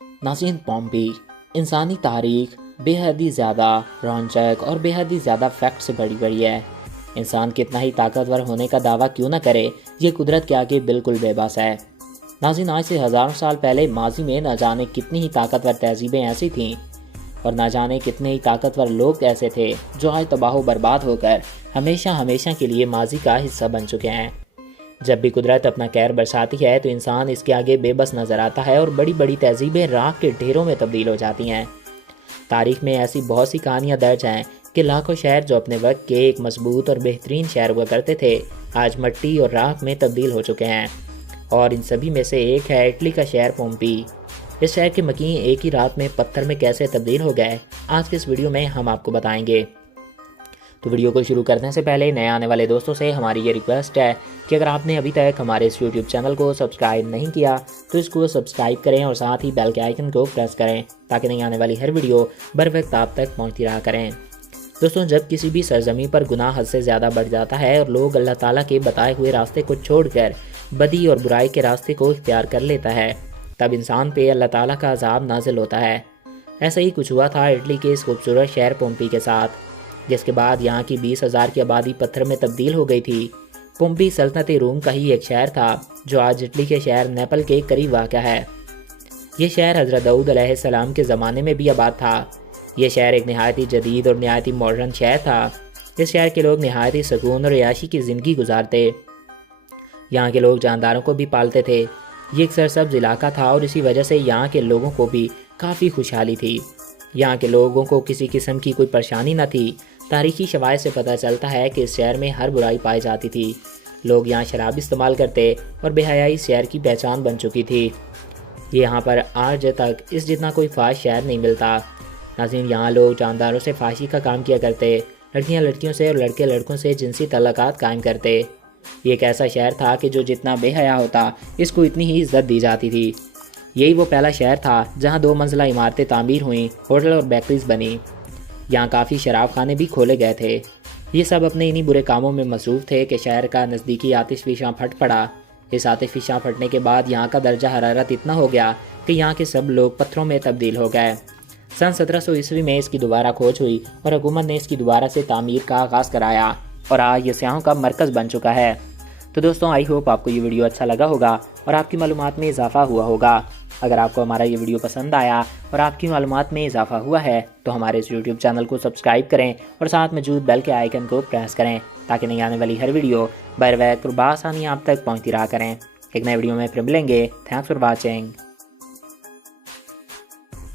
ناظرین، پومپی انسانی تاریخ بے حد ہی زیادہ رونق اور بے حد ہی زیادہ فیکٹ سے بڑی بڑی ہے۔ انسان کتنا ہی طاقتور ہونے کا دعویٰ کیوں نہ کرے، یہ قدرت کے آگے بالکل بے بس ہے۔ ناظرین، آج سے ہزاروں سال پہلے ماضی میں نہ جانے کتنی ہی طاقتور تہذیبیں ایسی تھیں اور نہ جانے کتنے ہی طاقتور لوگ ایسے تھے جو آج تباہ و برباد ہو کر ہمیشہ کے لیے ماضی کا حصہ بن چکے ہیں۔ جب بھی قدرت اپنا قہر برساتی ہے تو انسان اس کے آگے بے بس نظر آتا ہے اور بڑی بڑی تہذیبیں راکھ کے ڈھیروں میں تبدیل ہو جاتی ہیں۔ تاریخ میں ایسی بہت سی کہانیاں درج ہیں کہ لاکھوں شہر جو اپنے وقت کے ایک مضبوط اور بہترین شہر ہوا کرتے تھے آج مٹی اور راکھ میں تبدیل ہو چکے ہیں، اور ان سبھی میں سے ایک ہے اٹلی کا شہر پومپی۔ اس شہر کے مکین ایک ہی رات میں پتھر میں کیسے تبدیل ہو گئے، آج کے اس ویڈیو میں ہم آپ کو بتائیں گے۔ تو ویڈیو کو شروع کرنے سے پہلے نئے آنے والے دوستوں سے ہماری یہ ریکویسٹ ہے کہ اگر آپ نے ابھی تک ہمارے اس یوٹیوب چینل کو سبسکرائب نہیں کیا تو اس کو سبسکرائب کریں اور ساتھ ہی بیل کے آئیکن کو پریس کریں تاکہ نئی آنے والی ہر ویڈیو بر وقت آپ تک پہنچتی رہا کریں۔ دوستوں، جب کسی بھی سرزمین پر گناہ حد سے زیادہ بڑھ جاتا ہے اور لوگ اللہ تعالیٰ کے بتائے ہوئے راستے کو چھوڑ کر بدی اور برائی کے راستے کو اختیار کر لیتا ہے، تب انسان پہ اللہ تعالیٰ کا عذاب نازل ہوتا ہے۔ ایسا ہی کچھ ہوا تھا اٹلی کے اس خوبصورت شہر پومپی کے ساتھ، جس کے بعد یہاں کی 20,000 کی آبادی پتھر میں تبدیل ہو گئی تھی۔ پومپی سلطنت روم کا ہی ایک شہر تھا جو آج اٹلی کے شہر نیپل کے قریب واقع ہے۔ یہ شہر حضرت داؤد علیہ السلام کے زمانے میں بھی آباد تھا۔ یہ شہر ایک نہایت ہی جدید اور نہایت ہی ماڈرن شہر تھا۔ اس شہر کے لوگ نہایت ہی سکون اور عیاشی کی زندگی گزارتے۔ یہاں کے لوگ جانداروں کو بھی پالتے تھے۔ یہ ایک سرسبز علاقہ تھا اور اسی وجہ سے یہاں کے لوگوں کو بھی کافی خوشحالی تھی۔ یہاں کے لوگوں کو کسی قسم کی کوئی پریشانی نہ تھی۔ تاریخی شواہد سے پتہ چلتا ہے کہ اس شہر میں ہر برائی پائی جاتی تھی۔ لوگ یہاں شراب استعمال کرتے اور بے حیائی اس شہر کی پہچان بن چکی تھی۔ یہاں پر آج تک اس جتنا کوئی فحش شہر نہیں ملتا۔ ناظرین، یہاں لوگ جانداروں سے فحاشی کا کام کیا کرتے، لڑکیاں لڑکیوں سے اور لڑکے لڑکوں سے جنسی تعلقات قائم کرتے۔ یہ ایک ایسا شہر تھا کہ جو جتنا بے حیا ہوتا اس کو اتنی ہی عزت دی جاتی تھی۔ یہی وہ پہلا شہر تھا جہاں 2 منزلہ عمارتیں تعمیر ہوئیں، ہوٹل اور بیکریز بنی۔ یہاں کافی شراب خانے بھی کھولے گئے تھے۔ یہ سب اپنے انہی برے کاموں میں مصروف تھے کہ شہر کا نزدیکی آتش فشاں پھٹ پڑا۔ اس آتش فشاں پھٹنے کے بعد یہاں کا درجہ حرارت اتنا ہو گیا کہ یہاں کے سب لوگ پتھروں میں تبدیل ہو گئے۔ سن 1700 عیسوی میں اس کی دوبارہ کھوج ہوئی اور حکومت نے اس کی دوبارہ سے تعمیر کا آغاز کرایا اور آج یہ سیاحوں کا مرکز بن چکا ہے۔ تو دوستوں، آئی ہوپ آپ کو یہ ویڈیو اچھا لگا ہوگا اور آپ کی معلومات میں اضافہ ہوا ہوگا۔ اگر آپ کو ہمارا یہ ویڈیو پسند آیا اور آپ کی معلومات میں اضافہ ہوا ہے تو ہمارے اس یوٹیوب چینل کو سبسکرائب کریں اور ساتھ موجود بیل کے آئیکن کو پریس کریں تاکہ نئی آنے والی ہر ویڈیو بر وقت اور بآسانی آپ تک پہنچتی رہا کریں۔ ایک نئے ویڈیو میں پھر ملیں گے۔ Thanks for watching.